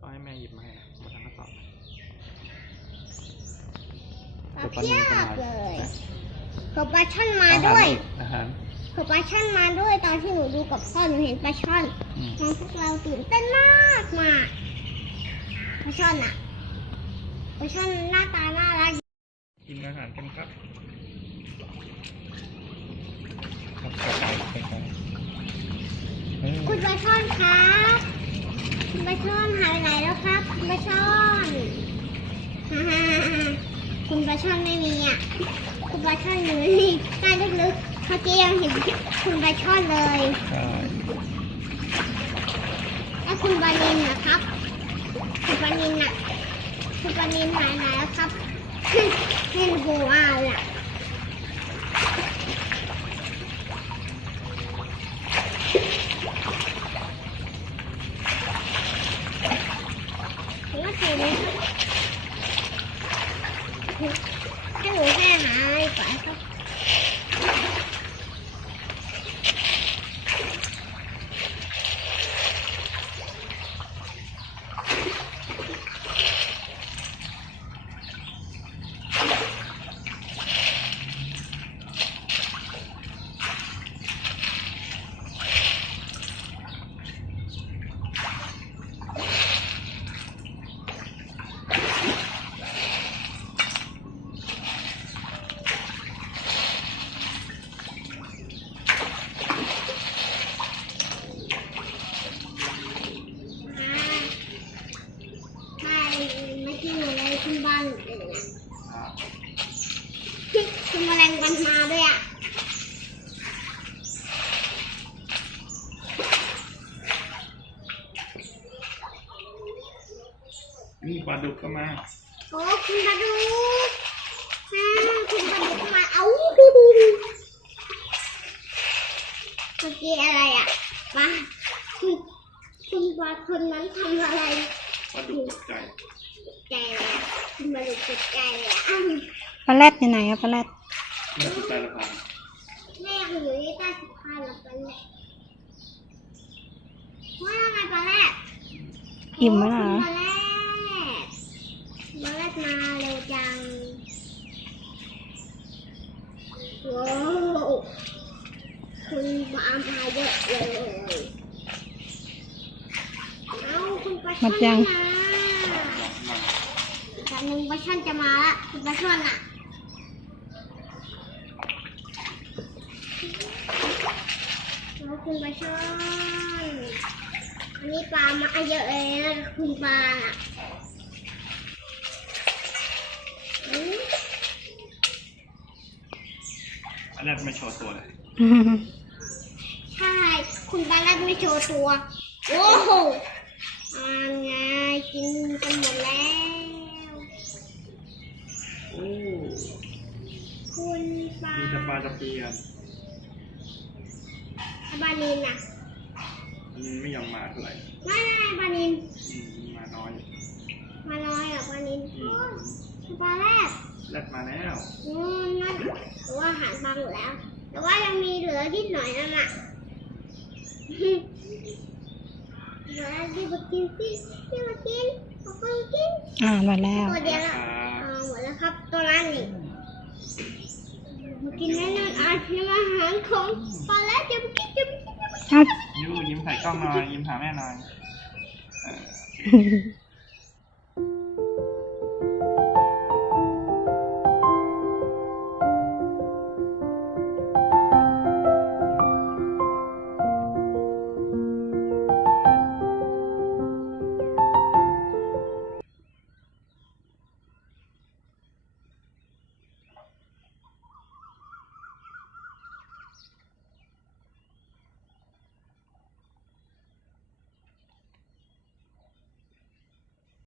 ต้องให้แม่หยิบมาให้นะมาทำกระสอบนะมาเพียบเลยขอปลาช่อนมาอาหารด้วยอาหารขอปลาช่อนมาด้วยตอนที่หนูดูกับพ่อหนูเห็นปลาช่อนอืมน้องพวกเราตื่นเต้นมากมากปลาช่อนอะปลาช่อนหน้าตาน่ารักกินอาหารกันครับครับต่อไปไปไปเออคุณปลาช่อนครับ คุณปลาช่อนหายไปไหนแล้วครับคุณปลาช่อนฮ่าฮ่าฮ่าคุณปลาช่อนไม่มีอะคุณปลาช่อนอยู่นี่ใต้ลึกๆเมื่อกี้ยังเห็นคุณปลาช่อนเลยใช่แล้วคุณปลานินนะครับ คุณปลานินอะคุณปลานินหายไหนแล้วครับเล่นหัวอะผมว่า เจ๋งนะครับให้หนูแค่หาไรก่อนครับ ไม่ไม่ที่หนูเลยขึ้นบ้านอื่นอะ อะ คือ แมลงวันมาด้วยอะนี่ปลาดุกก็มาโอ้คุณปลาดุกอ่าคุณปลาดุกมา เอ้าเมื่อกี้อะไรอะปลาคุณคุณปลาคนนั้นทำอะไรปลาดุกตกใจใจเลยอะคุณปลาดุกตกใจเลยอะอ้าวปลาแรดอยู่ไหนอะปลาแรด นี่คือปลาละพันแม่คืออยู่ที่ใต้สะพานแล้วปลาแรกว่ายังไงปลาแรกอิ่มไหมล่ะมาแรกมาแรกมาเร็วจังโว้วคุณปาล์มมาเยอะเลยเอ้าคุณปลาช่อนหมดยังมามาอีกอันหนึ่งปลาช่อนจะมาละคุณปลาช่อนอะแล้ว คุณปลาช่อนอันนี้ปลามาเยอะเลยนะคุณปลาอะอืมอันแรกไม่โชว์ตัวเลยใช่ คุณปลาลัดไม่โชว์ตัว โอ้โหอ่านไงกินกันหมดแล้วโอ้คุณปลามีแต่ปลาตะเพียน บานินน่ะมันไม่ยอมมาเท่าไหร่ไม่ไม่บานินอืมมาน้อยมาน้อยอะบานินอืโอ้มยคุณปลาแรกแรดมาแล้ว อืมนั่นหรือว่าอาหารบางอยู่แล้ว แต่ว่ายังมีเหลือนิดหน่อยนั่นน่ะเหลือที่มากินสิที่มากินเอาไปกินอ่ามาแล้ว ตัวเดียวละอ่าเอาหมดแล้วครับตัวนั้นนี่มากินแน่นอนอาชีพอาหารของปลา ยิ้มใส่กล้องหน่อยยิ้มหาแม่หน่อย